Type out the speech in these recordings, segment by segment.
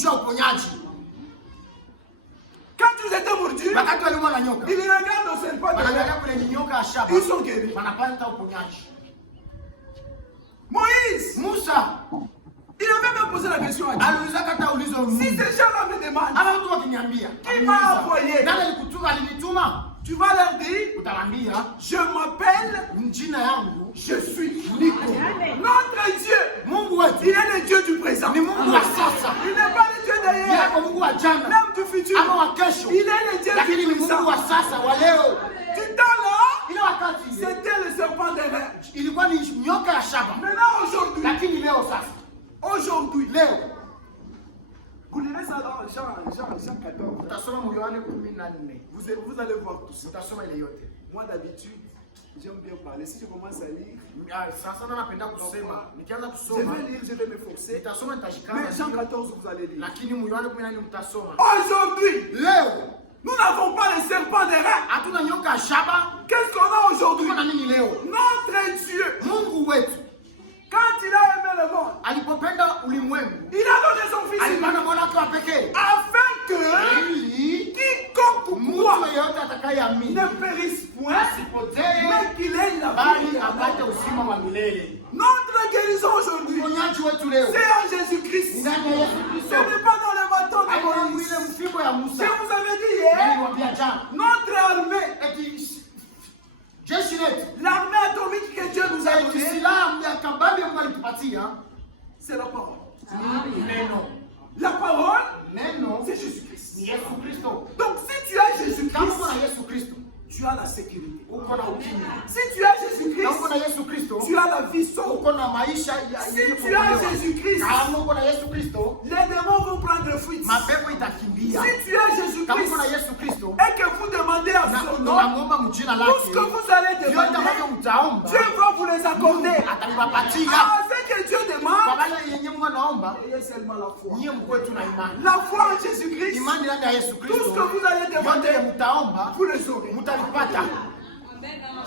kushia uponyaji. Quand ils étaient mordus, Wakati waliumwa na nyoka. ils regardent au serpent de Wanaangalia l'air. kule nyoka ya shaba. Ils sont guéris. Wanapata uponyaji. Moïse, Musa il avait même posé la question à Dieu. aliuliza kata ulizo Si Mungu. ces gens-là me demandent, Ama mtu wakiniambia, qui m'a envoyé? nani alikutuma alinituma? Tu vas leur dire, Utawaambia, je m'appelle, jina yangu je suis Nico. Notre Dieu, Mungu wetu il est le Dieu du présent. ni Mungu wa sasa. Il n'est pas le Dieu Yeye d'hier, kwa Mungu wa jana même du futur. ama wa kesho. Il est le Dieu Lakini du ni Mungu présent. wa sasa wa leo. Du temps-là, Ile wakati c'était le serpent des reins. ilikuwa ni nyoka ya shaba. Maintenant, aujourd'hui, Lakini leo sasa, aujourd'hui, leo vous lirez ça dans Jean 14. utasoma Yohane 14. Vous allez voir tout ça. Utasoma ile yote. Moi, d'habitude, j'aime bien parler. Si je commence à lire, Sasa ndo napenda kusema. Nikianza je kusoma, vais lire, je vais m'efforcer. nitasoma nitashikana. Mais Jean 14, vous allez lire. Lakini Yohane 14 mtasoma. Aujourd'hui, Leo nous n'avons pas le serpent des reins. hatuna nyoka ya shaba. Qu'est-ce qu'on a aujourd'hui? Tuko na nini leo? Notre Dieu, Mungu wetu quand il a aimé le monde, alipopenda ulimwengu il a donné son fils unique, alipanda mwana wake wa pekee afin que ili quiconque mtu croit yeyote atakayeamini ne périsse point, asipotee mais qu'il ait la bali vie. apate uzima wa milele. Notre guérison aujourd'hui, Uponyaji wetu leo c'est en Jésus-Christ. ndani ya Yesu Ce Kristo. n'est pas dans le bâton de Hapo Moïse. ile mfimbo ya Je Musa. vous avais dit hier, Niliwaambia jana notre armée, eti jeshi letu l'armée atomique que Dieu nous a eti donnée, silaha ya kabambi Mungu alitupatia c'est la parole. ni neno. La parole, Neno c'est Jésus-Christ. ni Yesu Kristo. Donc si tu as Kama Jésus-Christ, uko na Yesu Kristo, tu as la sécurité. uko na ukimya. Si tu as Kama Jésus-Christ, uko na Yesu Kristo, tu as la vie sauve. uko na maisha Si yenye tu as kuokolewa. Jésus-Christ, Kama uko na Yesu Kristo, les démons vont prendre fuite. mapepo itakimbia. Si tu as Kama Jésus-Christ uko na Yesu Kristo, et que vous demandez à na son nom, unamwomba mjina tout ce lake, que vous allez vyote ambavyo demander, mtaomba, Dieu va vous les accorder. atavipatia. Ah, ce que Dieu Kwa demande, wale yenye Mungu anaomba, ayez seulement la foi. nyie mkuwe tu na imani. La foi en Jésus-Christ, Imani ndani ya Yesu tout Kristo, ce que vous allez yote demander, mtaomba, vous les aurez. mtalipata.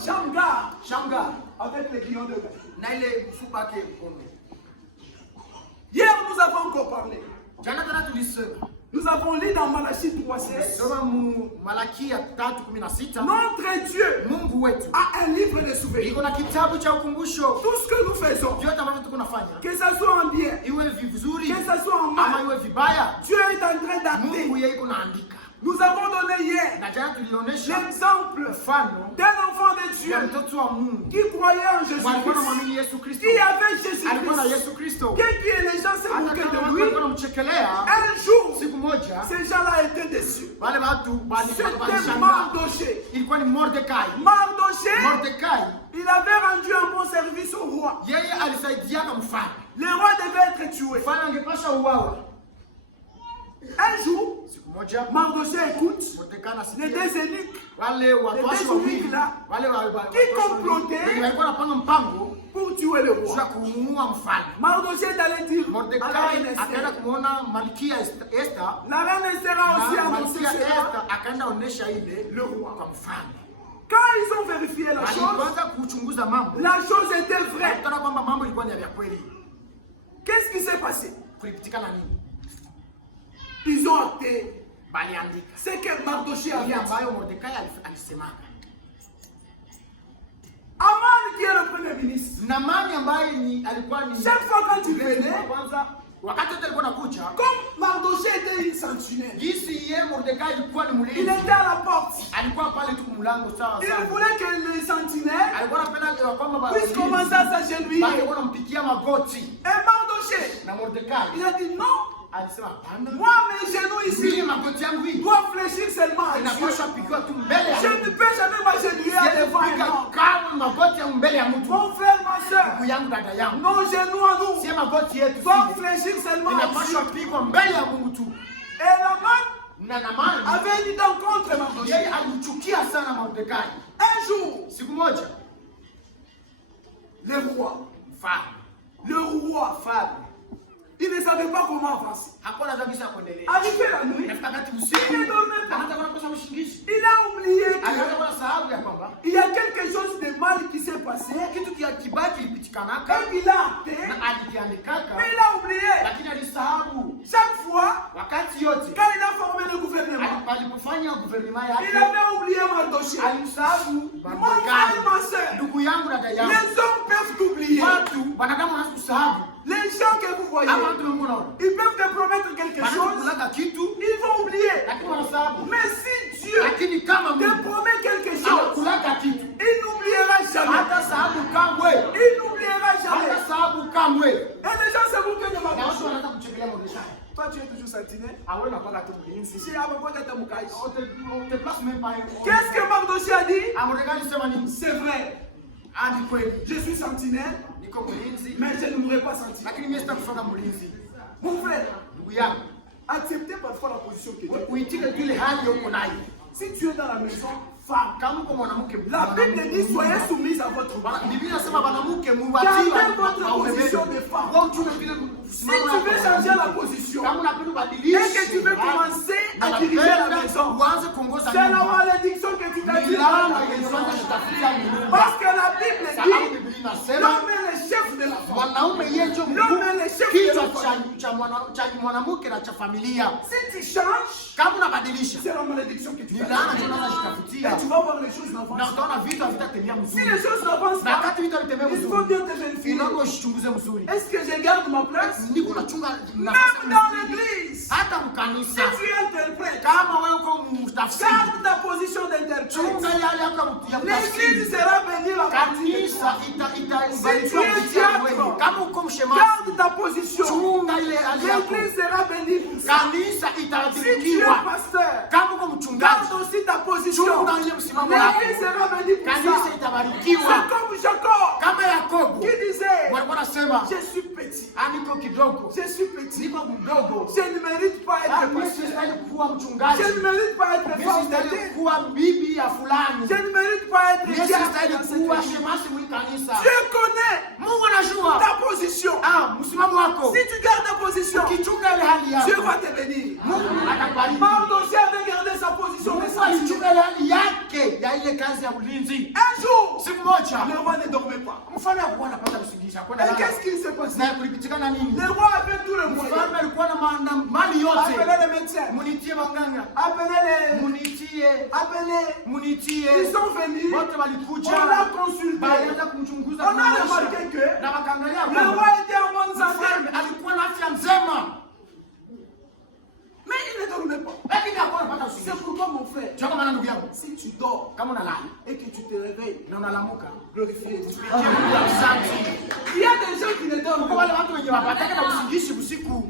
Shamgar, Shangaa avec les guillons de verre. na ile mfupa yake mkono. Hier, nous avons encore parlé. Jana tena tulisema, Nous avons lu dans Malachie 3:16. soma Malakia 3:16, Notre Dieu Mungu wetu a un livre de souvenirs. iko na kitabu cha ukumbusho. Tout ce que nous faisons, Vyote ambavyo tuko nafanya, que ça soit en bien, iwe vizuri que ça soit en ama mal, iwe vibaya, Dieu est en train d'acter. Mungu yeye iko naandika. Nous avons donné hier Na jana tulionyesha l'exemple mfano d'un enfant de Dieu ya mtoto wa Mungu qui croyait en walikuwa Jésus-Christ, wanamwamini Yesu Kristo, qui avait alikuwa na Jésus-Christ, Yesu Kristo. que les gens se Hata moquaient kama de watu lui. walikuwa wanamchekelea, Un jour, siku moja ces gens-là étaient déçus. wale watu C'était walishangaa. Mardoché. Ilikuwa ni Mordekai. Mardoché, Mordekai il avait rendu un bon service au roi. yeye alisaidiaka mfalme. Le roi devait être tué. Mfalme angepasha uwawa. Un jour, Siku moja Mardoché écoute Mordekai les anasikia deux eunuques wale watuashi Les wawili deux là, wale qui complotaient walikuwa wanapanga mpango pour tuer le juu ya roi. kumuua mfalme. Mardoché est allé dire à la Mordekai reine akaenda Esther. kumuona Malkia Esther, La reine Esther a aussi na annoncé Malkia cela. Esther akaenda onesha ile Le roi. kwa mfalme. Quand ils ont vérifié la chose, Alipoanza kuchunguza mambo, la chose était vraie. alikutana kwamba mambo ilikuwa ni ya kweli. Qu'est-ce qui s'est passé? Kulipitikana nini? Ils ont acté. Baliandika C'est que Mardoché a ile dit. ambayo Mordekai alisemaka. Aman qui est le premier ministre, Namani ambaye ni alikuwa ni chaque fois quand il wa venait, kwanza, wakati wote alikuwa nakuja, comme Mardoché était une sentinelle, jinsi yeye Mordekai alikuwa ni il mlinzi, était à la porte. alikuwa pale tu kumlango sawa Il sawa. voulait que les sentinelles Alikuwa anapenda kwamba puissent commencer à s'agenouiller. bali alikuwa anampikia magoti. Et Mardoché, Na Mordekai il a dit non, alisema hapana, moi mes genoux mimi ici magoti yangu hii doivent fléchir seulement à Dieu. inapaswa pikiwa tu mbele ya Je Mungu. ne peux jamais m'agenouiller devant un Sipika homme. kama magoti yangu mbele ya mtu. Mon frère, ma soeur, Ndugu yangu, dada yangu, nos genoux à nous si magoti yetu doivent sisi fléchir seulement à Dieu. inapaswa pikwa mbele ya Mungu tu. Et Laman Na Naamani avait dit contre Mardoché. yeye alichukia sana Mordekai. Un jour, Siku moja le roi, mfalme il ne savait pas comment avancer. hakuwa anajua jinsi ya kuendelea. Arrivé la nuit, Inafika wakati il usiku ne dormait pas. anaanza kukosa usingizi. Il a oublié Alianza qu'il kuwa sababu ya kwamba y a quelque chose de mal qui s'est passé. kitu kibaya kilipitikanaka Et il a acté, na alikiandikaka, mais il a oublié. lakini alisahau. Chaque fois, wakati yote quand il a formé le gouvernement, alipofanya gouvernement il yake avait oublié Mardochée. alimsahau Mon frère et ma soeur, ndugu yangu dada yangu. les hommes peuvent t'oublier. Watu wanadamu wanaweza kusahau. Les gens que vous voyez, Hapa watu wanaona ils peuvent te promettre quelque chose, wanakulaga kitu ils vont oublier. lakini wanasahau. Mais si Dieu Lakini kama te Mungu promet quelque chose, anakulaga kitu il n'oubliera jamais. hata sababu kamwe, Il n'oubliera jamais. hata sababu kamwe. Et les gens se moquent de Na Mardochée. watu wanaanza kuchekelea Mordekai. Toi, tu es toujours sentinelle. Awe na paka tu mlinzi. Si à peu près que tu es On te place même pas. Qu'est-ce que Mardochée a dit? Mordekai alisema nini? C'est vrai. Andi kweli. Je suis sentinelle, Niko mlinzi. mais je ne mourrai pas sentinelle. Lakini mimi sitakufa mlinzi. Mon frère, Ndugu yangu, acceptez parfois la position que tu es. uitike ile hali uko nayo. Si tu es dans la maison, femme, Kama uko mwanamke, la Bible dit soyez soumise à votre mari. Biblia inasema mwanamke Gardez muwatii votre position de femme. Donc tu vile Si tu veux changer la position kama unapenda kubadilisha et que tu veux commencer à diriger la maison, uanze kuongoza c'est la nyumba. malédiction que tu t'as dit. Milano yenyewe tutafikia nyumba. Parce que la Bible Sababu dit Biblia inasema l'homme est le chef de la femme. mwanaume yeye ndio L'homme est le chef de kichwa la femme. cha mwanamke na cha familia. Si tu changes, Kama unabadilisha c'est la malédiction que tu ni t'as laana dit. tunazojitafutia Et tu vas voir les choses na n'avancent pas. utaona vitu havitatembea Si mzuri. les choses n'avancent Na pas, wakati vitu havitembea il faut mzuri, bien te vérifier. inaomba usichunguze mzuri. Est-ce que je garde ma place? Niko nachunga Même dans l'église, hata si mkanisa. tu interprètes, Kama wewe uko mtafsiri, garde ta position d'interprète. chunga yale yako ya L'église kutafsiri. sera bénie la Kanisa itabarikiwa Si tu es kupitia diacre, wewe. Kama uko mshemasi, Garde ta position. chunga ile hali yako. L'église sera bénie pour ça. Kanisa Si tu es itabarikiwa. pasteur, Kama uko mchungaji, garde aussi ta position. chunga ile msimamo wako. L'église sera bénie pour Kanisa ça. itabarikiwa. C'est comme Jacob Kama Yakobo qui disait, walikuwa nasema, je suis petit, niko kidogo, je suis petit, niko mdogo. je ne mérite pas être Mimi pasteur, sistahili kuwa je mchungaji. ne mérite pas être Mimi femme sistahili d'église, kuwa bibi ya fulani. je ne mérite pas être Mimi diacre sistahili dans cette kuwa église. shemasi mwi kanisa. Dieu connaît Mungu anajua ta position. msimamo wako. Si tu gardes ta position, Ukichunga ile hali Dieu yako, va te bénir. Mungu atakubariki. Mardochée avait gardé sa position de Mungu sentinelle. alichunga ile hali yake ya ile kazi ya ulinzi. Un jour, Siku moja le roi ne dormait pas. mfalme alikuwa anapata usingizi, hakwenda Et lala. qu'est-ce qui s'est passé? Na kulipitikana nini? Le roi avait tout le moyen. Mfalme alikuwa na mali yote. Appelez les médecins, Munitie waganga, appelez les... munitie, Appelez. munitie. Ils sont venus. Wote walikuja. On l'a consulté. Baada kumchunguza On a remarqué que na wakaangalia le kwamba roi était en bonne santé, mfalme alikuwa na afya njema, mais il ne dormait pas. lakini hakuwa anapata usingizi. C'est pourquoi, mon frère, Ndio kwa maana ndugu yangu, si tu dors kama unalala et que tu te réveilles, na unalamuka, glorifie Dieu. asante. Il y a des gens qui ne dorment Kwa pas. wale watu wenye wapataka na usingizi usiku,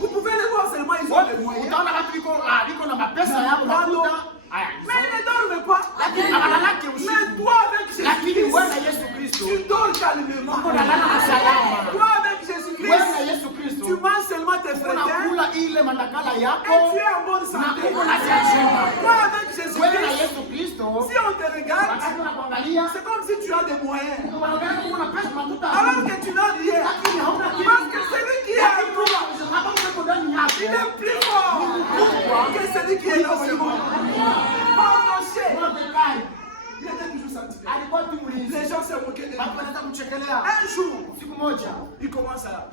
Vous pouvez les voir seulement, ils ont les moyens. utaona watu liko na mapesa yao unakuta haya. Mais ils ne dorment pas. Lakini hawalalaki Mais usiku. toi avec Lakini Jésus-Christ, wewe na Yesu Kristo tu dors calmement. unalala na salama. Toi avec Wewe na Jésus-Christ, Yesu Kristo tu manges seulement tes fréquents unakula ile mandakala et yako tu es en bonne na santé. uko na afya njema. Toi avec Wewe na Jésus-Christ, Yesu Kristo si on te regarde, wakati unakuangalia c'est comme si tu as des moyens. unaangalia kama una pesa unakuta Alors que tu n'as rien. lakini hauna kitu. Parce que celui qui est en toi, Hapo uko ndani il yako. est plus fort que celui qui est dans le monde. Mardochée, Mordekai il était toujours sentinelle. alikuwa tu mlinzi. Les gens se moquaient de lui. Watu wanaanza kumchekelea. Un jour, Siku moja il commence à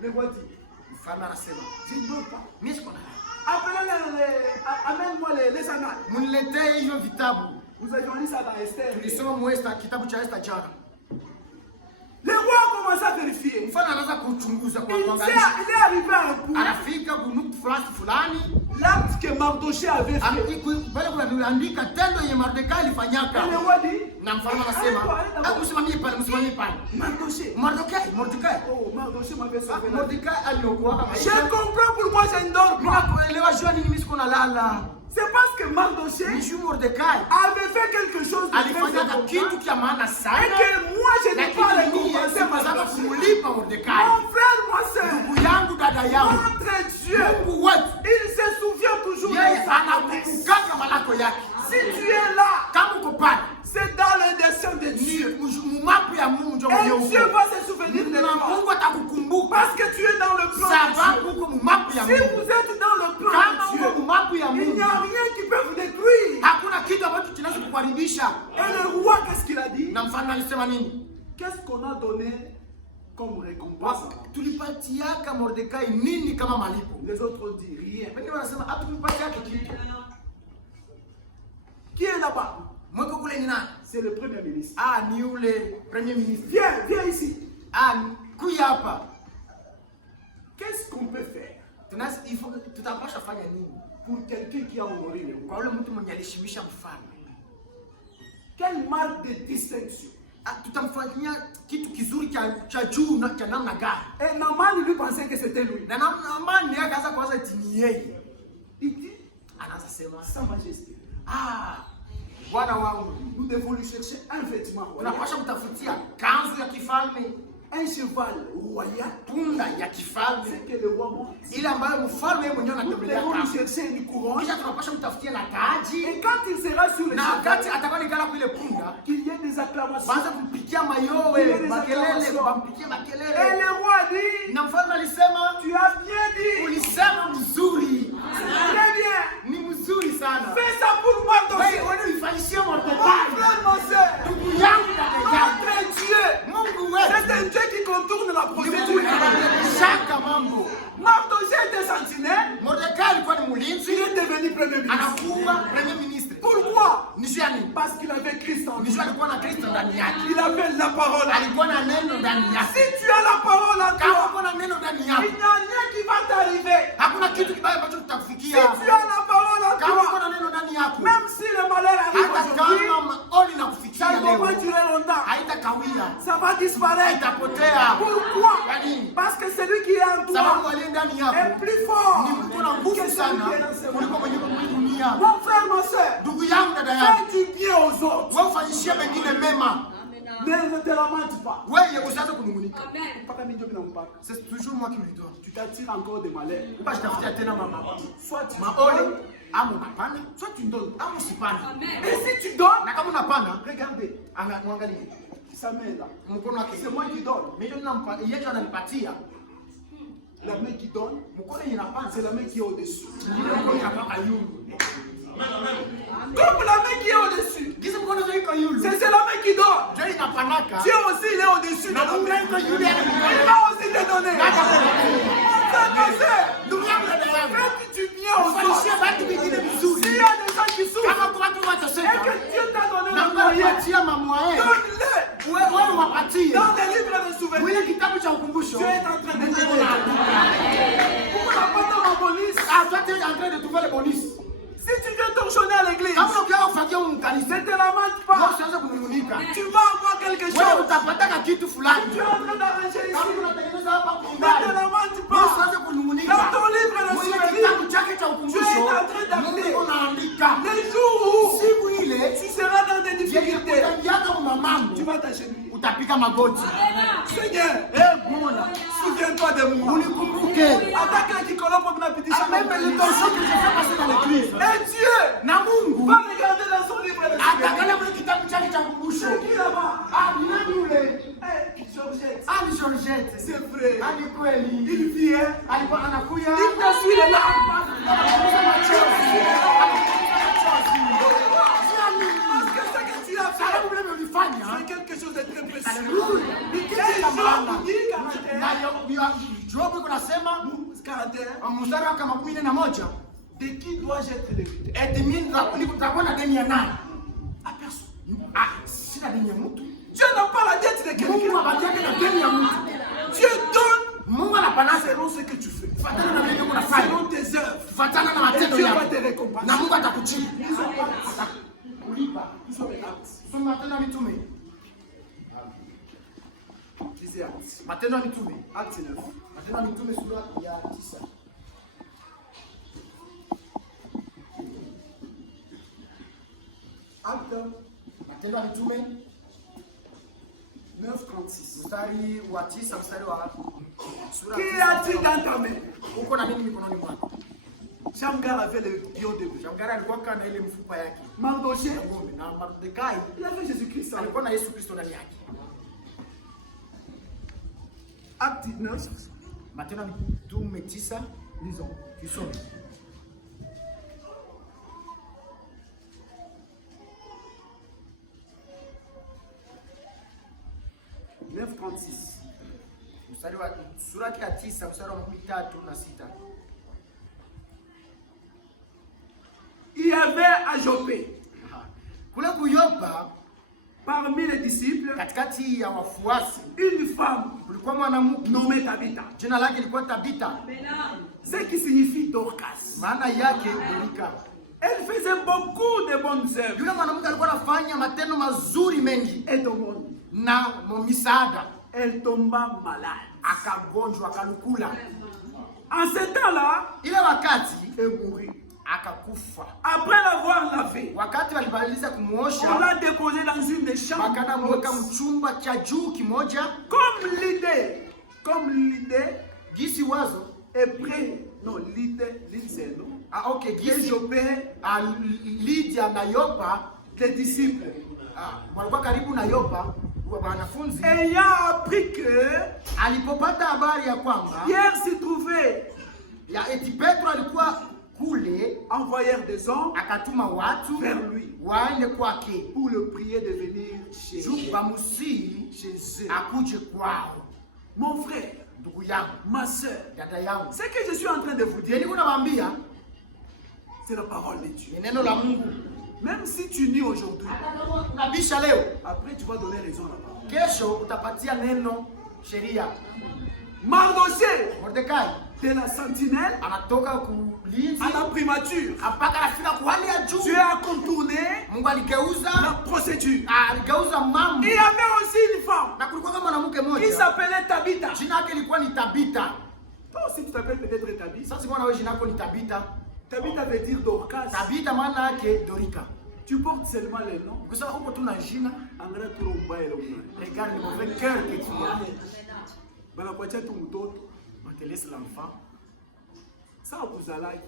le roi dit, mfalme anasema, je ne dors pas. mimi siko na lala. Amène-moi les annales. Muniletee hivyo vitabu. Nous avions lu ça dans Esther. Tulisoma Mwesta, kitabu cha Esther jana. Le roi a commencé à vérifier. Mfalme anaanza kuchunguza kwa Il kuangalia. est arrivé à un point. Anafika bunukti fulani L'acte que Mardochée avait fait. pale kuandika tendo yenye Mordekai alifanyaka. Et le roi dit, Na mfalme anasema, msimamie pale, msimamie pale. Mardochée. Mordekai. Oh, Mardochée m'avait sauvé la vie. Mordekai aliokuwa Je maisha. comprends pourquoi je ne dors Mimi pas. nakuelewa jua nini mimi siko nalala. C'est parce que Mardochée Nishu Mordekai avait fait quelque chose de très alifanya important. kitu kia maana Et sana. que moi je n'ai pas Lakini mimi récompensé sikutaka Mardochée. kumlipa Mordekai. Mon frère, ma soeur, Ndugu yangu, dada yangu, notre Dieu, Mungu wetu il se souvient toujours de yeye sa promesse. anakumbuka malako yake. Si tu es là, Kama uko pale c'est dans le dessein de Dieu. ni mumapo ya Mungu ndio Et mwenyewe Dieu uko. va se souvenir de Na toi. Mungu atakukumbuka Parce que tu es dans le plan de sababu Dieu. uko mumapo ya Si Mungu. vous êtes dans le plan Kama de uko Dieu, mumapo ya il n'y Mungu, a rien qui peut vous détruire. hakuna kitu ambacho kinaweza kukuharibisha. Et le roi, qu'est-ce qu'il a dit? Na mfalme alisema nini? Qu'est-ce qu'on a donné comme récompense. Tulipatiaka Mordekai nini kama malipo? Les autres ont dit rien. Wengine wanasema hatukupatiaka kitu. Qui est là-bas? Mweko kule ni nani? C'est le premier ministre. Ah, ni yule premier ministre. Viens ici. Ah, kuya hapa. Qu'est-ce qu'on peut faire tutapasha fanya nini pour quelqu'un qui a honoré le roi? Kwa yule mtu mwenye aliheshimisha mfalme? Quelle marque de distinction? Tutamfanyia kitu kizuri cha juu na cha namna gani? Et Naaman lui pensait que c'était lui. Na Naaman yeye akaanza kuanza eti ni yeye. Il dit, anaanza sema, Sa Majesté, Bwana wangu, nous devons lui chercher un vêtement royal. Tunapasha kutafutia kanzu ya kifalme, un cheval royal, punda ya kifalme, c'est que le roi monte. Ile ambayo mfalme yeye mwenyewe anatembelea. Nous devons lui chercher une couronne. Kisha tunapasha kutafutia na taji. Et quand il sera sur le na cheval, wakati atakuwa nikala kwa ile punda, qu'il y ait des acclamations. Baanza kumpigia mayowe, makelele, kumpigia makelele. Et le roi dit, na mfalme alisema, tu as bien dit. Ulisema mzuri. Très bien. Ni mzuri sana. Fais ça pour moi, ton Wewe unifanyishie Mordekai. Mon frère, mon soeur. Ndugu yangu na dada yangu. Notre Dieu. Mungu wetu. C'est un Dieu qui contourne la procédure. Shaka mambo. Mardochée était sentinelle. Mordekai alikuwa ni mlinzi. Il est devenu premier ministre. Anakuwa premier ministre. Pourquoi? Ni nini? Parce qu'il avait Christ en lui. Ni alikuwa na Kristo ndani yake. Il avait la parole. Alikuwa na neno ndani yake. Si tu as la parole en Kama toi, uko na neno ndani il yako, n'y a rien qui va t'arriver. hakuna kitu kibaya ambacho Si kitakufikia. tu as la parole en Kama uko toi, na neno ndani yako, même si le malheur arrive hata aujourd'hui, kama maoni na kufikia ça ne va pas leo, durer longtemps. haitakawia, Ça va disparaître. haitapotea. Pourquoi? Kwa nini? Parce que celui qui est en Sababu toi aliye ndani est yako plus fort ni mko na nguvu que sana celui qui est dans ce kuliko monde. mwenye kwa dunia. Mon frère, ma soeur, Ndugu yangu, dada yangu, fais du bien aux autres. wewe ufanyishie wengine mema. Ne te lamente pas. Wewe usianze kunungunika. Mpaka mimi ndio ninampaka. C'est toujours moi qui me le dois. Tu t'attires encore des malheurs. Ubashitafutia tena mama. Soit tu Maole donnes, ama unapana, soit tu donnes ama usipane. et si tu donnes, Na kama unapana, regardez, muangalie. sa main là. Mkono wake C'est moi qui donne. mimi ndio nampa, yeye ananipatia. La main qui donne, Mkono inapana, c'est la main qui est au-dessus. mkono inapana yulu. Comme la main qui est au-dessus. Giza mkono iko yulu. C'est la main qui donne. Ndio inapanaka. Dieu aussi, il est au-dessus de Na la Mungu main. iko yulu Il va aussi te donner. Ndugu yangu, dada yangu, Fais du bien aux ufanyishie autres. watu wengine vizuri. S'il y a des gens qui souffrent Kama kwa watu et wateseka, que Dieu t'a donné na le moyen, unapatia mamwae, donne-le. wewe wapatie. Dans les livres de souvenirs, Mwile kitabu cha ukumbusho. Dieu est en train de Mungu t'aider. anaandika. Pourquoi la pendant ma police? Toi tu es en train de trouver le bonus. Si tu viens torchonner à l'église, Kama ukiwa kufakia mkanisa, ne te lamente wewe pas. usianze kunungunika. Tu vas avoir quelque Wewe chose. utapata kitu fulani. Tu es en train d'arranger Kama ici. unatengeneza hapa Ne te kumbali, lamente wewe pas. usianze kunungunika. Dans ton livre de Mwile souvenirs, kitabu chake cha ukumbusho, Mungu anaandika. les jours où Siku ile tu seras dans des difficultés, utaingiaga tu mamambo, vas t'agenouiller. utapiga magoti. Seigneur, Bwana, souviens-toi de moi. unikumbuke. Attaque qui colombe pour la petite Même les torsions que j'ai fait passer dans l'église. Et Dieu Na Mungu va regarder dans son livre de souvenirs. ataangalia kwenye kitabu chake cha ukumbusho. C'est qui là-bas? Ni nani yule? Eh, Georgette. Ni Georgette. C'est vrai. Ni kweli. Il vient. Alikuwa anakuya. Il te suit les larmes. Parce que ce que tu as fait, Sababu vile ulifanya. c'est quelque chose de très précieux. Haleluya. Ni kitu Et cha maana. Job dit 41, Na Jobu kunasema 41, mstari wa 11, de qui dois-je être député? eti mimi nitakuwa na deni ya nani? Sina deni ya mtu. Dieu n'a pas la dette de Mungu quelqu'un. abatiake na deni ya mtu. Dieu donne Mungu anapana selon ce que tu fais, fatana na vile unafanya. selon tes œuvres. Fatana na Et matendo Dieu va yako. te récompenser. Na Mungu atakujibu. Atakulipa. Nous sommes les actes. Soma Matendo ya Mitume. Lisez Actes. Matendo ya Mitume. Acte 9. Matendo ya Mitume sura ya 9. Acte Matendo ya Mitume 9:36. mstari wa 9 mstari wa sura Qui a-t-il dans ta main? uko na nini mikononi mwako? Shamgar avait le pion de lui. Shamgari alikuwa kana ile mfupa yake Mardochée, ya ng'ombe, na Mordekai il avait Jésus-Christ. en lui. alikuwa na Yesu Kristo ndani yake. Acte 9. Matendo ya Mitume 9, Lisons. tusome. sura ya 9 mstari wa 36. Il y avait à Joppé, Kule kuyopa parmi les disciples, katikati ya wafuasi une femme kulikuwa mwanamke nommée Tabitha. jina lake lilikuwa Tabitha, Ce qui signifie Dorcas. maana yake Dorika. Elle faisait beaucoup de bonnes œuvres. Yule mwanamke alikuwa anafanya matendo mazuri mengi Et au monde, na misaada. elle tomba malade. Akagonjwa, akalukula. En ce temps-là, Ile wakati elle mourut. akakufa. Après l'avoir lavée, Wakati walibaliza on kumuosha, l'a déposée dans une des chambres. wakanamweka mchumba cha juu kimoja. Comme l'idée Gisi wazo est près. Non, l'idée c'est non. okay, Et gisi Joppé, Lydia na Yopa les disciples, walikuwa karibu na Yopa wa wanafunzi. ayant appris que Alipopata habari ya kwamba Pierre s'y trouvait, ya eti Petro alikuwa kule, envoyèrent des hommes akatuma watu vers lui waende kwake pour le prier de venir chez juu eux. bamusii Chez eux. akuje kwao. Mon frère, Ndugu yangu, ma soeur, dada yangu, ce que je suis en train de vous dire, ndio nawaambia c'est la parole de Dieu. ni neno la Mungu. Même si tu nies aujourd'hui, Unabisha leo, après tu vas donner raison à la parole. kesho utapatia neno sheria. Mardoché Mordekai de la sentinelle anatoka kulinzi à la primature. mpaka anafika kwa hali ya juu. Tu as contourné Mungu aligeuza la procédure. aligeuza mambo. Il y avait aussi une femme Na kulikuwa kama mwanamke qui mmoja s'appelait Tabitha. jina yake ilikuwa ni Tabitha. Toi aussi tu t'appelles peut-être Tabitha. Sasa mwana wewe jina lako ni Tabitha. Tabitha veut dire Dorcas. Tabitha maana yake Dorika. Tu portes seulement les noms. Kwa sababu huko tuna jina, Angalia tu mbaya ile mbaya. regarde le mauvais cœur que tu as. Banakuachia tu mtoto. On te laisse l'enfant, Ça kuzalaki.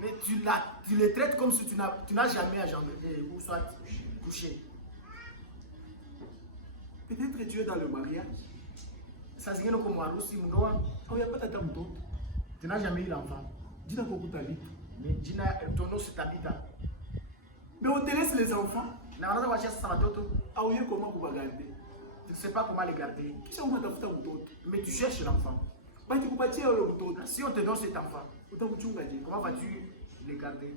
mais tu le traites comme si tu n'as jamais ou soit couché. Peut-être tu es dans le mariage. Saa zingine uko mharusi mndoa, Hauyapata hata mtoto. tu n'as jamais eu l'enfant. Jina kokuta vipi? Mais jina ton nom c'est Tabitha. Mais on te laisse les enfants. Na wanaanza kuachia sasa watoto, Auye comment kubagarder. tu ne sais pas comment les garder, Kisha unatafuta mtoto. mais tu cherches l'enfant. Baki kupatia yule mtoto. Si on te donne cet enfant, Utamchungaje? comment vas-tu le garder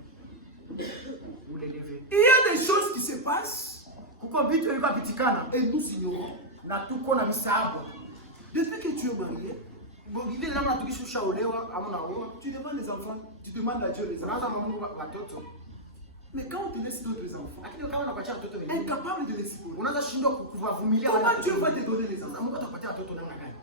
ou l'élever? Il y a des choses qui se passent Kuko vitu vilikuwa vitikana et nous ignorons. na tuko na misahabu. Depuis que tu es marié, Ile namna tukishaolewa ama naoa, tu demandes les enfants, tu demandes à Dieu les tunaanza enfants. Mungu watoto. Mais quand on te laisse d'autres enfants, Lakini kama unakuachia watoto wengine, incapable de les supporter, unaweza shindwa kuwavumilia wale comment Dieu watoto. va te donner les enfants? Mungu atakupatia watoto namna gani?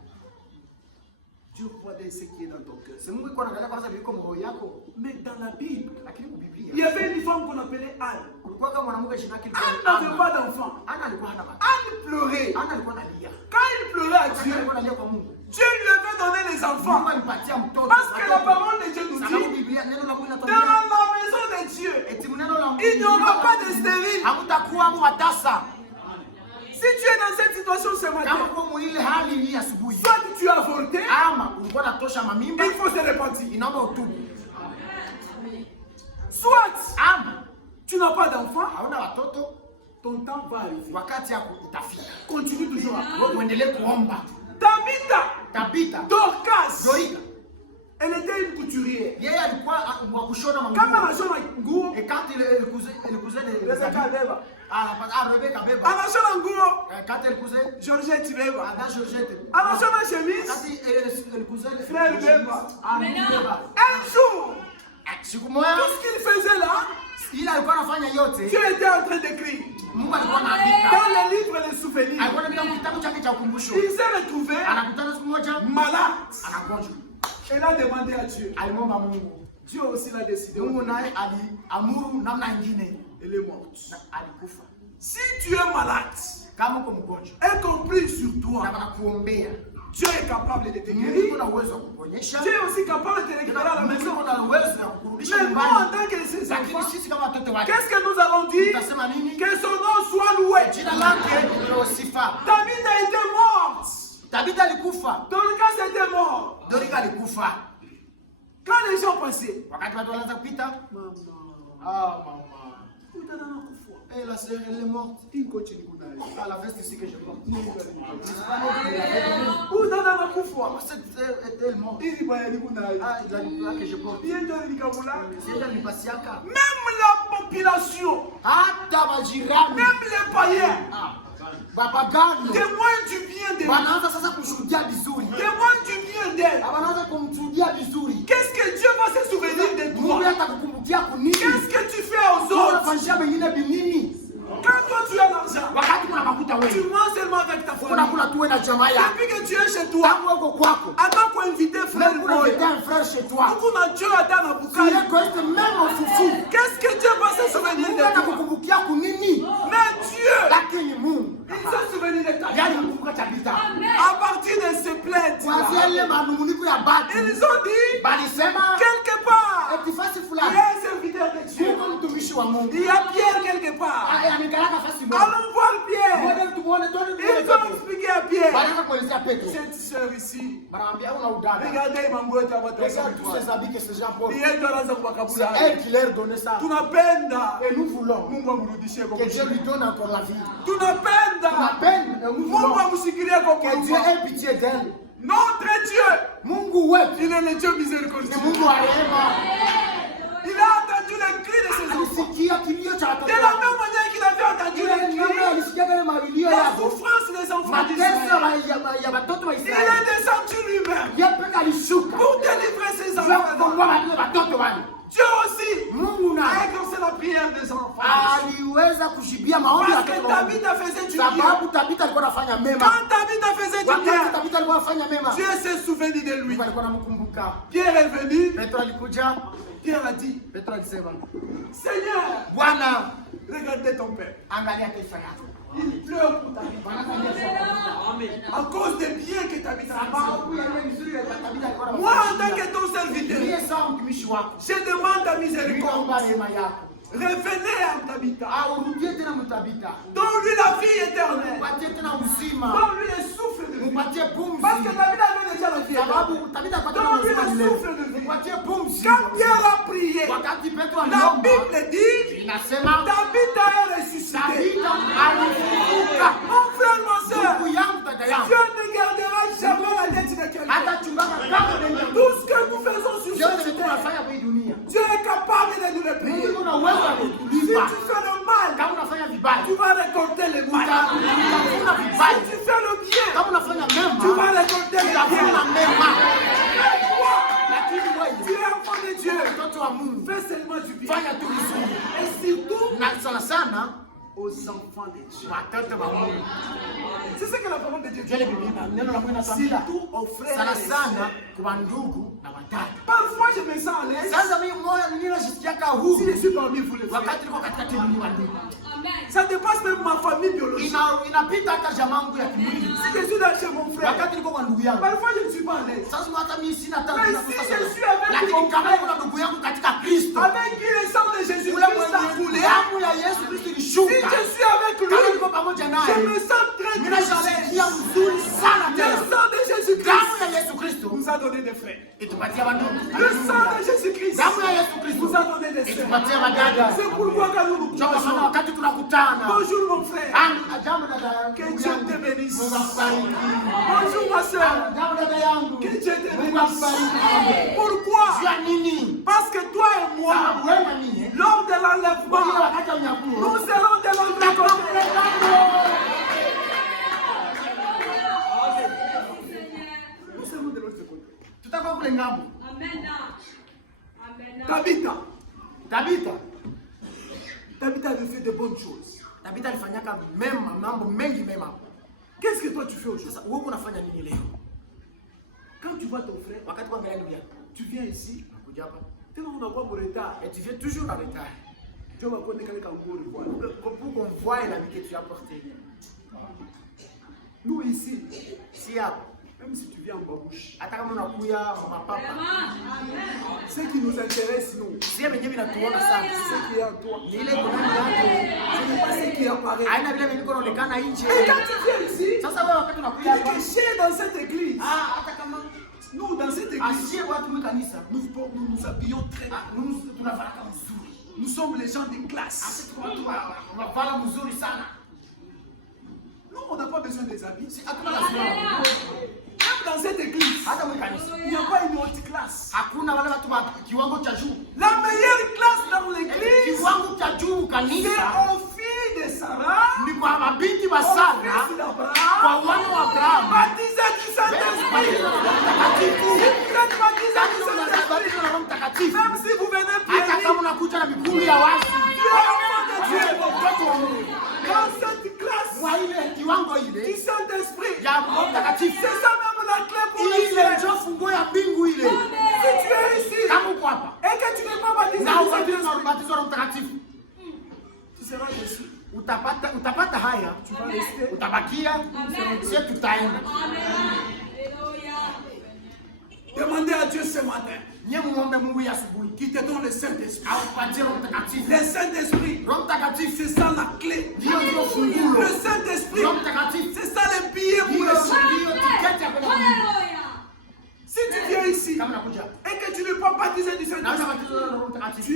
Dieu voit bien ce qui est dans ton cœur. Si Mungu iko anaangalia kwanza viliko moyo yako, Mais dans la Bible, lakini kwa Biblia il y avait une femme qu'on appelait Anne. kulikuwa kama mwanamke jina lake Anne n'avait pas d'enfant. Ana alikuwa hana watoto. Anne pleurait. Ana alikuwa analia. Quand il pleurait à Dieu Dieu, alikuwa analia kwa Mungu. Dieu lui avait donné les Mungu enfants. alipatia mtoto. Parce que la parole de Dieu nous Sababu dit, Biblia neno la Mungu dans linatuambia la maison de Dieu, eti neno la Mungu il n'y aura pas de stérile. hamtakuwa mwatasa. Si tu es dans cette situation ce Kama matin, kwa mwili hali hii asubuhi, soit tu as avorté, ama ulikuwa unatosha mamimba, il faut se repentir. inaomba utubu. Soit Ama tu n'as pas d'enfant, hauna watoto, ton temps va arriver. wakati yako utafika. Continue toujours à Wewe uendelee kuomba. Tabitha, Tabitha, Dorcas, Dorika, elle était une couturière. yeye alikuwa wa kushona Kama manguo. anashona nguo, Et quand elle cousait les Rebecca beba. Rebecca beba. Anashona nguo, Quand elle cousait, Georgette beba. Georgette. Anashona chemise, Quand elle cousait les Frère beba. beba. Un jour, Siku moja, tout ce qu'il faisait là, ila alikuwa anafanya yote. Dieu était en train d'écrire. Mungu alikuwa anaandika. Dans les livres et les souvenirs, Alikuwa anaandika kitabu chake cha ukumbusho. il s'est retrouvé Anakutana siku moja, malade. anagonjwa. Elle a demandé à Dieu. Alimwomba Mungu. Dieu aussi l'a décidé. Mungu naye aliamuru namna nyingine, Elle est morte. na alikufa. Si tu es malade, Kama uko mgonjwa, et qu'on prie sur na toi, wanakuombea, Dieu est capable de te Mungu guérir. ana uwezo wa kukuonyesha. Dieu est aussi capable de te récupérer à la maison. Mungu ana uwezo wa kukurudisha Mais nous, en nyumbani. tant que ses Lakini enfants, sisi kama watoto wake, qu'est-ce que nous allons dire? tutasema nini? Que son nom soit loué. Jina lake ndio sifa. David a été morte. Tabitha alikufa, Dorcas était mort. Dorika alikufa. Quand les gens passaient, Wakati watu wanaanza kupita, maman, mama, utaenda kufa. Eh, la sœur, elle est morte. Ah, la veste ici que je porte. Où dans la couffoua? Cette sœur est-elle morte? Ah, la lipa que je porte. Même C'est la lipasiaka. la population, Hata majirani. même les païens, Babagano. témoignent du bien de lui. Wanaanza sasa kushuhudia vizuri. Témoignent du bien d'elle. Wanaanza kumshuhudia vizuri. Qu'est-ce que Dieu va se souvenir de Mungu toi? atakukumbukia kunini? Qu'est-ce que tu fais aux autres? Unafanyia wengine binini? Quand toi tu as l'argent, Wakati kuna makuta tu wewe. manges seulement avec ta famille. Unakula tu wewe na jamaa yako. Depuis que tu es chez toi, Tangu uko kwako. attends qu'on invite frère Même Boy. pour inviter un frère chez toi. Beaucoup de Dieu a dans la Tu boucaille. es gosse même au fufu. Qu'est-ce que Dieu va se souvenir Mungu de toi? atakukumbukia kunini? Mais Dieu, Lakini Mungu il se souvient de ta vie. yani mkumbuka Tabita. À partir de ces plaintes, Kwanzia ile manunguniko ya batu. ils ont dit, Balisema quelque part, eti fasi il y fulani. a un serviteur de Dieu. Mungu mtumishi wa Mungu. Il y a Pierre quelque part. Amekalaka fasi moja. Allons voir Pierre. Mwende tumuone Ils ont expliqué à Pierre. Banaanza kuelezea Petro. Cette sœur ici, Banamwambia una udada. regardez mambo yetu hapa Regarde tous ces tunasema. habits que ce Jean Paul. Ni yeye ndo anaanza C'est kuwakabula. elle qui leur donnait ça. Tunapenda Et nous voulons Mungu amrudishie kwa que Dieu kushinda. lui donne encore la vie. Tunapenda La peine, et nous Mungu voulons amshikilie kwa que Dieu kuumba. ait pitié d'elle. Notre Dieu, Mungu wetu il est le Dieu ni miséricordieux. Mungu wa rehema. Il a entendu les cris de ses enfants. Alisikia kilio cha watoto De la wake. même manière qu'il avait entendu Ile les namna cris, alisikia kale malilio la yako. souffrance des enfants Mateso d'Israël. ya watoto wa Il Israeli. est descendu lui-même Yeye peka alishuka. pour délivrer ses Kwa enfants. kukomboa wale watoto wale. Dieu aussi Mungu a naye exaucé la prière des enfants. aliweza kushibia maombi ya Parce que watoto wale. David a faisait du bien. Sababu Tabita alikuwa anafanya mema. Quand David a faisait du Wakati bien, Tabita alikuwa anafanya mema, Dieu s'est souvenu de lui. Mungu alikuwa anamkumbuka. Pierre est venu. Petro alikuja, Pierre a dit, Petro alisema, Seigneur, Bwana, regardez ton père. angalia taifa yako. Il pleure pour ta vie. À cause des biens que tu habites. Sababu ya ile vizuri ya Tabita alikuwa Moi, en tant anafanya. que ton serviteur, Ndiye sawa mtumishi wako. je demande ta miséricorde. Ninaomba rehema yako. Revenez à Tabitha. Urudie tena Mtabita. Donne-lui la vie éternelle. Mupatie tena uzima. Donne-lui le souffle de vie. Mupatie pumzi. Parce que David avait déjà la vie éternelle. Sababu Tabita alipata Donne-lui uzima le milele. souffle de vie. Mupatie pumzi. Quand Pierre a prié, Wakati Petro la aliomba, Bible dit, inasema David a ressuscité. Tabita alifufuka. Mon frère, ma soeur, Ndugu yangu, dada yangu, Dieu ne gardera jamais la dette de quelqu'un. hata chungaka kama ndio Tout ce que nous faisons sur yote cette vitu terre, tunafanya kwa hii dunia. Dieu est capable de nous le payer. Mungu ana uwezo wa Si kutulipa. tu fais le mal, Kama unafanya vibaya, tu vas récolter le mal. utavuna Si vibaya. tu fais le bien, Kama unafanya tu vas mema, récolter le utavuna bien. mema. Mais toi, Lakini tu wewe, es enfant de Dieu. mtoto wa Mungu, Fais seulement du bien. fanya tu vizuri. Et surtout Na sana sana aux enfants de Dieu. watoto wa Mungu. C'est ce que la parole de Dieu dit. Vile Biblia neno la Mungu linatuambia Surtout aux frères. sana et sœurs. sana kwa ndugu na wadada. Parfois, je me sens à l'aise. Sasa mimi moyo ninajisikiaka Si huru je suis parmi vous, les frères. wakati niko katikati ya ninyi wandugu. Ça dépasse même ma famille biologique. Inapita hata jamaa yangu ya kimwili. Si je suis là chez mon frère, Wakati niko kwa ndugu yangu. parfois je ne suis pas à l'aise. Sasa hata mimi sina Mais tatizo si sasa. je suis avec Lakini mon kama frère, kuna ndugu yangu katika Kristo, avec qui le sang de ule Jésus-Christ a mwenye coulé, damu ya Yesu Kristo si ilishuka. je suis avec Kama lui, niko pamoja je naye, me sens très très à l'aise. ninajisikia mzuri sana Le tena. sang de Jésus-Christ Damu ya Yesu Kristo nous a donné des frères. itupatia wandugu. Le sang de Jésus-Christ Damu ya Yesu Kristo nous a donné des sœurs. itupatia wadada. C'est pourquoi quand nous nous Ndio maana croisons, wakati tunakutana, bonjour mon frère, jambo dada que yangu, Dieu te bénisse. Mungu akubariki. Bonjour ma soeur, Jambo dada yangu, que Dieu te Mungu bénisse. akubariki. Pourquoi? Jua nini? Parce que toi et moi, Sababu wewe na mimi, lors de kwa kila l'enlèvement, wakati wa unyakuo, nous serons de l'autre côté. Nous serons de l'autre côté. tutakuwa kule ngambo. Tabitha, Tabita, Tabitha avait fait de bonnes choses. Tabita alifanyaka mema, mambo mengi mema. Qu'est-ce que toi tu fais aujourd'hui? Sasa wewe unafanya nini leo? Quand tu vois ton frère, Wakati kuangalia ndugu yako, tu viens ici, nakuja hapa, tellement on envoie mon retard. et tu viens toujours en retard. Dieu va connaître quelqu'un pour le voir. Pour qu'on voie la vie que tu as portée. Nous ici, Si hapa, même si tu viens en babouche, hata kama unakuya mapapa, ce qui nous intéresse, nous, sie wenyewe vinatuona sana. ce qui est en toi, Ni ile kunani yako, ce n'est pas ce qui apparaît. haina vile venye kuonekana nje. Et quand tu viens ici, Sasa wewe wakati unakuja hapa, caché dans cette église, hata kama nous dans cette église, asiye watu mwe kanisa, nous nous habillons très bien. tunavaa kama mzuri. Nous Nous sommes les gens de classe. Unafanya mzuri sana. Nous, on n'a pas besoin des habits. Si hatuna lazima. Même dans cette église, Hata mwe kanisa. il n'y a pas une haute classe. Hakuna wale watu wa kiwango cha juu. La meilleure classe dans l'église, Kiwango cha juu c'est kanisa aux filles de Sarah, ni kwa mabinti wa aux Sara, fils kwa d'Abraham, wana wa Abrahamu. baptisés du Saint-Esprit. Unabatizwa na Roho Mtakatifu. Même si vous venez Hata prier, kama unakuja na mikundi ya watu. dans cette classe Kwa ile kiwango du ile Saint-Esprit, ya Roho Mtakatifu. c'est ça même la clé pour les Ile cieux. ndio funguo ya mbingu ile. Si tu es ici Kama uko hapa et que tu n'es pas baptisé na du ubatizwa na Saint-Esprit, ubatizo wa Roho Mtakatifu, tu seras déçu. utapata haya, Tu vas rester. utabakia, sio tutaenda. Demandez à Dieu ce matin Nye muombe Mungu ya asubuhi qu'il te donne le Saint-Esprit. aupatie Roho Mtakatifu. Le Saint-Esprit, Roho Mtakatifu c'est ça la clé. ndio ndio funguo. Le Saint-Esprit, Roho Mtakatifu c'est ça le billet pour ndio les cieux. ndio tiketi ya kwenda mbinguni. Si tu viens ici Kama nakuja et que tu n'es pas baptisé du na Saint-Esprit, unabatizwa na Roho Mtakatifu,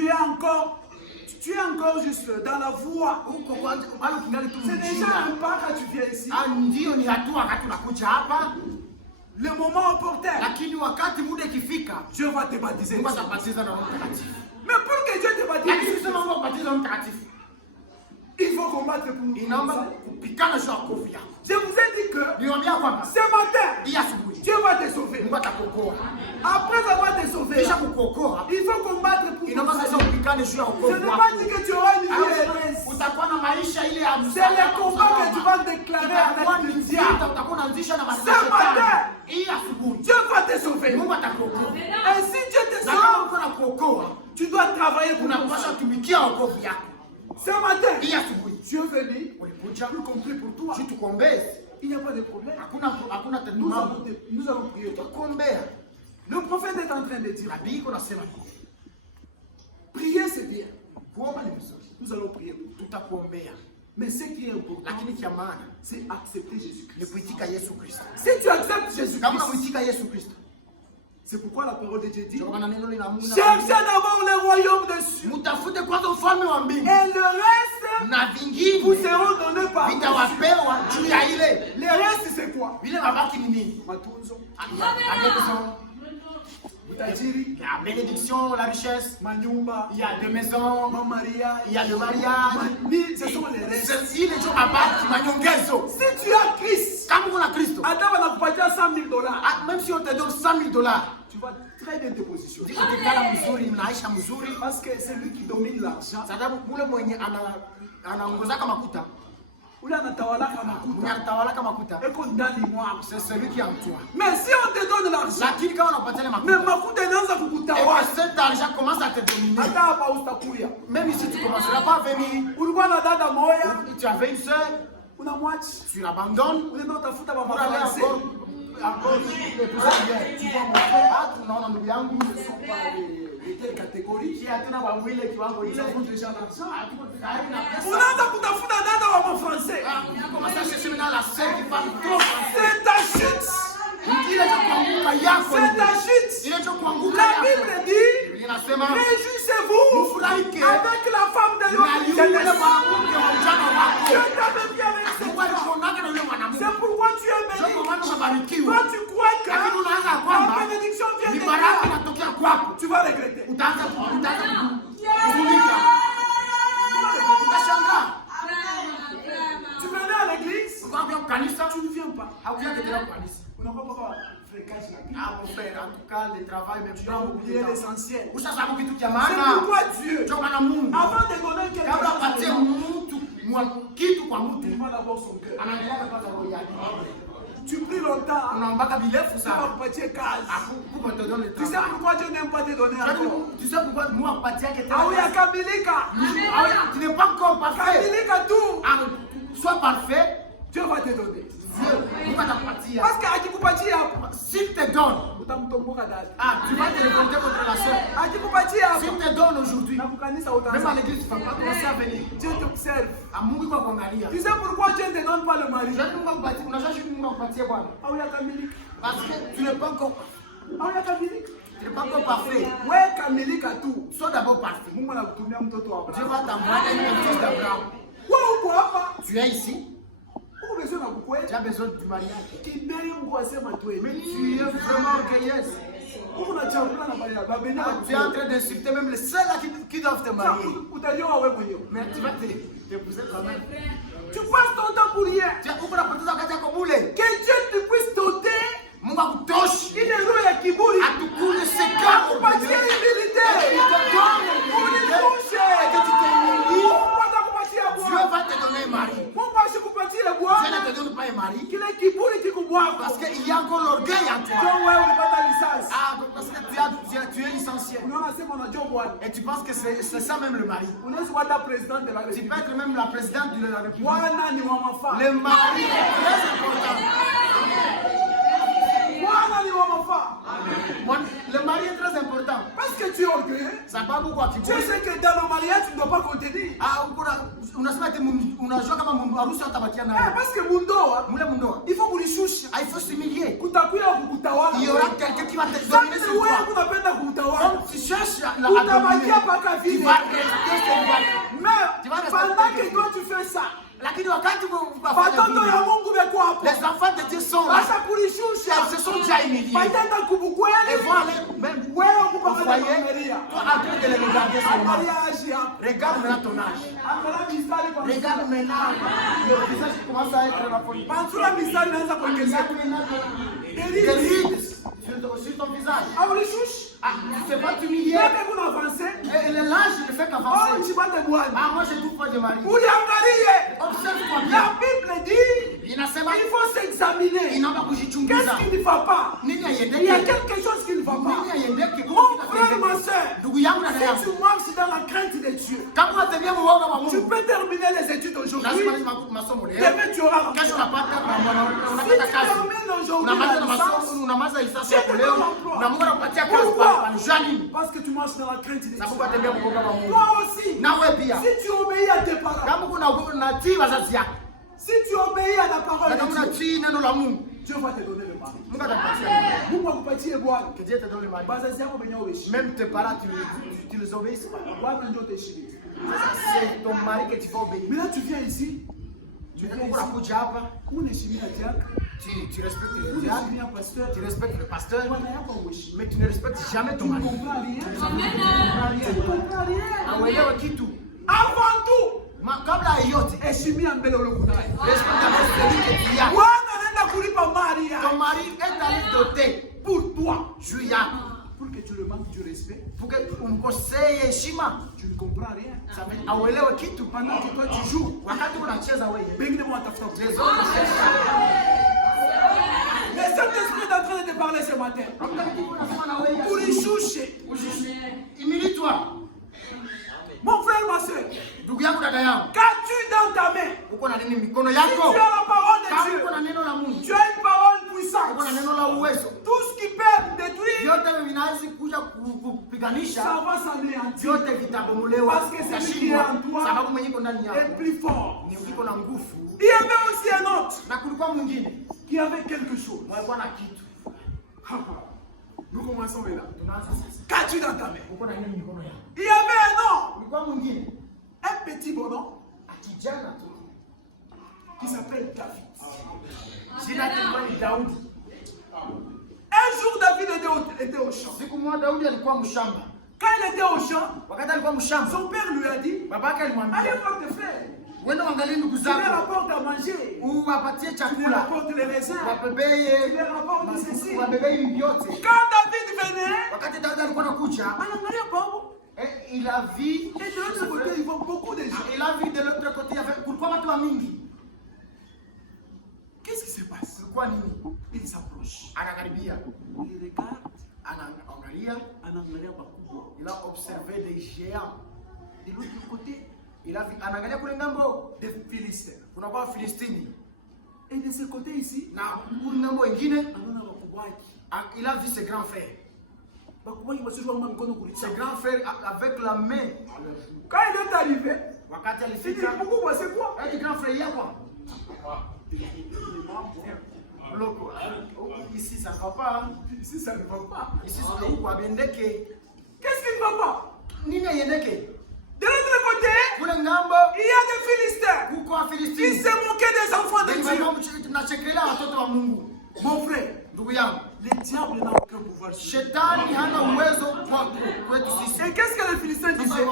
tu es encore juste dans la voie. huko kwanza bado kingali tu C'est déjà mjinga. un pas quand tu viens ici. Ndio ni hatua wakati unakuja hapa, Le moment opportun, lakini wakati muda ikifika, Dieu va te baptiser. Mungu atabatiza na Roho Mtakatifu. Mais pour que Dieu te Lakini baptise, kusema Mungu abatize Roho Mtakatifu, il faut combattre pour nous. inaomba kupigana juu ya wokovu yako. Je vous ai dit que Niwaambia kwamba ce matin, hii asubuhi Dieu va te sauver. Mungu atakuokoa. Après avoir te sauvé, Kisha kukuokoa, il faut combattre pour inaomba sasa nous. upigane juu ya Je wokovu ne wako. pas dire que tu auras une vie heureuse. Utakuwa na maisha ile ya C'est le combat que tu vas déclarer itakuwa avec ni le vita diable. utakuwa unaanzisha na Ce matin, hii asubuhi Dieu va te sauver. Mungu atakuokoa. Et si Dieu te Na kama sauve, uko na kuokoa, tu dois travailler pour nous. unapaswa tumikia wokovu yako. Ce matin, Hii asubuhi Dieu venu, ulikuja plus compris pour toi. si tukuombee, Il n'y a pas de problème. hakuna tatizo. Nous allons prier. Tukuombea. Le prophète est en train de dire, Nabii iko nasema hivi, prier c'est bien. kuomba ni vizuri, Nous allons prier pour toi. tutakuombea, Mais ce qui est important, lakini cha maana c'est accepter ni Jésus-Christ. kuitika Yesu Kristo. Si tu acceptes Kama Jésus-Christ, unamuitika Yesu Kristo, c'est pourquoi la parole de Dieu dit, ndio maana neno la Mungu cherchez linaambia, d'abord le royaume des cieux. mtafute kwanza ufalme wa mbingu Et le reste na vous vingine seront donnés par Dieu. vitawapewa juu ya ile. Le reste c'est quoi? Vile mabaki ni nini? Matunzo, La utajiri, bénédiction, la richesse, manyumba, il y a des maisons, mamaria, il y a le mariage. ce sont les restes. Ile ndio mabaki manyongezo. Si tu as Christ, Kama kuna Kristo, Adam anakupatia $100,000, même si on te donne $100,000, tu vas très bien te positionner. ziko kikala mzuri, mnaisha mzuri, Parce que c'est lui qui domine l'argent. sababu ule mwenye anaongozaka makuta, Ule anatawalaka mwenye makuta. anatawalaka makuta, Eko ndani mwako. c'est celui qui en toi. Mais si on te donne l'argent, Lakini kama unapatia ile mais makuta, makuta inaanza et kukutawala. que cet argent commence à te dominer, Hata hapa utakuya. même ici tu commenceras pas à venir, Ulikuwa na dada moya, tu avais une sœur, unamwachi. tu l'abandonnes, Unaenda utafuta pour mama aller français. encore épouser hier. Tu vois mon frère, Ah, tunaona ndugu yangu, ils ne sont pas de telle catégorie. si hatuna kwa mwile kiwango Ils ile, avons déjà l'argent. hatuko tayari na pesa. Unaanza kutafuta dada wa mafrancais. On commence à chercher maintenant la sœur qui parle trop français. C'est ta chute. Ile cha kuanguka yako C'est ta ile. chute. Ile cha kuanguka La yako. Bible dit, Biblia inasema réjouissez-vous Mfurahike avec la femme de na l'autre yule génération. mwanamke wa ujana Dieu wako. t'avait bien avec ce Alikuwa gars. alikuonaka na yule mwanamke. C'est pourquoi tu es Sio béni. kwa maana umebarikiwa. Toi, tu crois que Lakini unaanza la kwamba bénédiction vient ni de baraka toi. inatokea kwako. Tu vas regretter. Utaanza kuhuzunika. Utashangaa. Tu venais à l'église, Ukaambia kanisa, tu ne viens pas. haujake tena kwa kanisa. On n'a pas fréquence la Bible. Ah mon frère, en tout cas, le travail même Tu as oublié l'essentiel. Ushasabu kitu cha C'est maana. pourquoi Dieu, Ndio maana Mungu avant de donner quelque kabla chose, apatie mtu kitu kwa mtu, il demande d'abord son cœur. anaangalia kwanza roho yake. Tu pries longtemps, Unaombaka birefu tu vas sana. repartir case. Pourquoi te donne le Tu sais travail? pourquoi Dieu n'aime pas te donner encore? Tu sais pourquoi moi apatie yake tena? Ah oui, akamilika. Ah oui, tu n'es pas encore parfait. Akamilika tout. Ah, sois parfait. Dieu va te donner. Dieu, Mungu atakupatia. Parce akikupatia hapa, S'il te donne, utamtomboka dada. ah, tu vas te révolter contre la sœur. Akikupatia S'il hapa, te donne aujourd'hui, na kukanisa même à utaanza. l'église, tu ne vas pas commencer à venir. Dieu t'observe. Ah, Mungu kwa kuangalia. Tu sais pourquoi Dieu ne te donne pas le mari? Unajua Mungu akupatie, unajua Mungu akupatie Bwana. Ah oui, akamilika. Parce que tu n'es pas encore. Ah oui, akamilika. Tu n'es pas encore parfait. Wewe kamilika tu. Sois d'abord parfait. Mungu anakutumia mtoto wa Dieu Abraham. va t'envoyer un fils d'Abraham. Wewe uko hapa. Tu es ici. Uko besoin na kukweli. Tu as besoin du mariage. Kibeli Mungu asema tu Mais tu es vraiment orgueilleuse. Uko na chakula na baya. Babenya. Tu es en train d'insulter même les seuls là qui doivent te marier. Utajua wewe mwenyewe. Mais tu vas t'épouser quand même. Tu passes ton temps pour rien. Tu as beaucoup d'apporteurs wakati yako bule. Que Dieu te puisse doter. Mungu akutoshe. Ile roho ya kiburi. Atukule sekao. Akupatie humilité. Unikushe. Que tu t'humilies. Mungu atakupatia Dieu Bwana. va te donner un mari. Mungu asikupatie Dieu Bwana. ne te donne pas un mari. Kile kiburi kikubwako. Parce qu'il y a encore l'orgueil en toi. Ndio wewe ulipata lisansi. Ah, parce que tu es licencié. Unaona sema unajua Bwana. Et tu penses que c'est ça même le mari. Unaweza kuwa président de la Tu République. peux être même la présidente de la République. Bwana ni wa mafaa. Le mari est très important. Bwana ni wa mafaa. Le mari est très important. Parce que tu es orgueilleux. Sababu kwa Tu kiburi. sais que dans le mariage tu ne dois pas contenir. Ah, unasema eti unajua kama harusi atabakia naye. Parce que mundoa, Mule mundoa. il faut kulishusha. Ah, il faut s'humilier. Kutakuya kukutawala. Il y aura quelqu'un qui va te dominer Sasa sur wewe toi. unapenda kukutawala. Comme tu cherches à Utabakia dominer, paka tu vile. vas rester célibataire. Tu vas Mais rester pendant que célibataire. quand tu fais ça, Lakini wakati watoto ya Mungu weko hapo. les enfants de Dieu sont là. Sasa kulishusha. Ils se sont déjà humiliés. Wataenda Ils kubukweli. vont aller même Wewe au kupaka foyer. Maria. Toi, en train de les regarder seulement. Angalia aje hapo. Regarde maintenant ton âge. Angalia mistari kwa Regarde maintenant. Le visage commence à être la folie. Pansura mistari inaanza kuongezeka. Regarde maintenant des rides sur ton visage. Aulishusha. Ah, tu ne sais pas t'humilier. Yake kuna avance. Et l'âge ne fait Oh, qu'avancer. nchipate Bwana. Ah, moi je trouve pas de mari. Uliangalie. Observe-toi bien. La Bible dit, Inasema il faut s'examiner. inaomba kujichunguza. Qu'est-ce qui ne va pas? Nini Il y a aiendeke? quelque chose qui ne va pas. Nini aiendeke? Mon frère, ma soeur, Ndugu yangu na dada si yangu. tu marches dans la crainte de Dieu, Kama unatembea muoga wa tu Mungu. peux terminer les études aujourd'hui. Lazima masomo leo. Demain, tu auras la Kesho unapata Si unapata tu kazi. termines aujourd'hui Unamaliza la na licence, masomo, unamaliza risasi c'est yako de leo. l'emploi. Na Mungu anakupatia kazi Pourquoi? pale nini? parce que tu marches dans la crainte de Dieu. Sababu unatembea muoga wa Mungu. Toi aussi, Na wewe pia. si tu obéis à tes parents, Kama kuna unatii wazazi yako. si tu obéis à la parole Na kama de Dieu, unatii neno la Mungu. Dieu va te donner le mari. Mungu atakupatia. Mungu akupatie Bwana. Que Dieu te donne le mari. Bazazi yako benye ubeshi. Même tes parents, tu les obéis pas. Bwana ndio utashiriki. C'est ton mari que tu vas obéir. Mais là tu viens ici, Tu viens unakuja hapa, unaheshimia diaka, tu respectes le diable, unaheshimia pasteur, tu respectes le pasteur, Bwana yako ubeshi. mais tu ne respectes jamais ton Tu ne mari. comprends rien. Tu ne comprends rien. Hauelewi kitu. Avant tout, Kabla ya yote, heshimia mbele uliokunaye. respecte d'abord celui que tu as. Bwana anaenda kulipa mali Ton yako mari est allé doter pour toi. juu yako. Pour que tu le manques du respect, Pour que umkosee heshima. tu ne comprends rien. Ça veut dire hauelewi kitu. Pendant que toi tu joues, Wakati unacheza wewe, pengine watafuta. les autres cherchent. Le Saint-Esprit est en train de te parler ce matin. Ulishushe. Humilie-toi. Mon frère, ma soeur, Ndugu yangu, dada yangu, qu'as-tu dans ta main? uko na nini mikono Si yako? tu as la parole de Kama Dieu, uko na neno la Mungu, tu as une parole uko na puissante. neno la uwezo, Tout ce qui peut détruire, vyote vinaweza kuja ça kupiganisha, va s'anéantir. vyote vitabomolewa, Parce que celui qui est en toi sababu mwenye iko ndani est yako plus fort. ni uko na nguvu. Il y avait aussi un autre Na kulikuwa mwingine qui avait quelque chose. alikuwa na kitu. Nous commençons là. Tunaanza sasa. Qu'as-tu dans ta main? Uko na nini mikono yako? Il y avait un homme, Kulikuwa mwingine un petit bonhomme kijana tu, qui s'appelle David. jina lake lilikuwa ni Daudi. Un jour, David était au champ. Siku moja Daudi alikuwa mshamba. Quand il était au champ, Wakati alikuwa mshamba, son père lui a dit, babake allez alimwambia, voir tes frères. uende uangalie ndugu Tu leur zako, apportes à manger. uwapatie Tu leur chakula, apportes les raisins. Tu wabebeye leur apportes ceci. wabebeye vyote. Quand David venait, Wakati Daudi alikuwa anakuja, angalia Pablo. il a vu, Et de l'autre côté, il voit beaucoup de gens. il a vu de l'autre côté, il y avait kulikuwa watu wa mingi. Qu'est-ce qui se passe? Kulikuwa nini? Il s'approche. Anakaribia, Il regarde, anaangalia, angalia bakubwa. il a observé des géants. De l'autre côté, Anaangalia kule ngambo, des Philistins. kunakuwa Filistini, Et de ce côté ici, na kule ngambo wengine, anaona bakubwa yake. il a vu ses grands frères. Bakubwa yake wasijua kama mkono kulisa. Ses grands frères avec la main. Quand il est arrivé, Wakati il dit, alifika, bakubwa c'est quoi? les grands frères yako, Loko. Ici, ça ne va pas. Ici, ça ne va pas. Ici, c'est où quoi, Bendeke. Qu'est-ce qui ne va pas? Nina Yeneke. De l'autre côté, Kule ngambo. il y a des Philistins. Kuko wa Ils Philistine. se moquaient des enfants de Dieu. Tunachekelea watoto wa Mungu. Mon frère, Ndugu yangu, le diable n'a aucun pouvoir sur nous. shetani hana uwezo kwetu sisi. Et qu'est-ce que les Philistins disaient?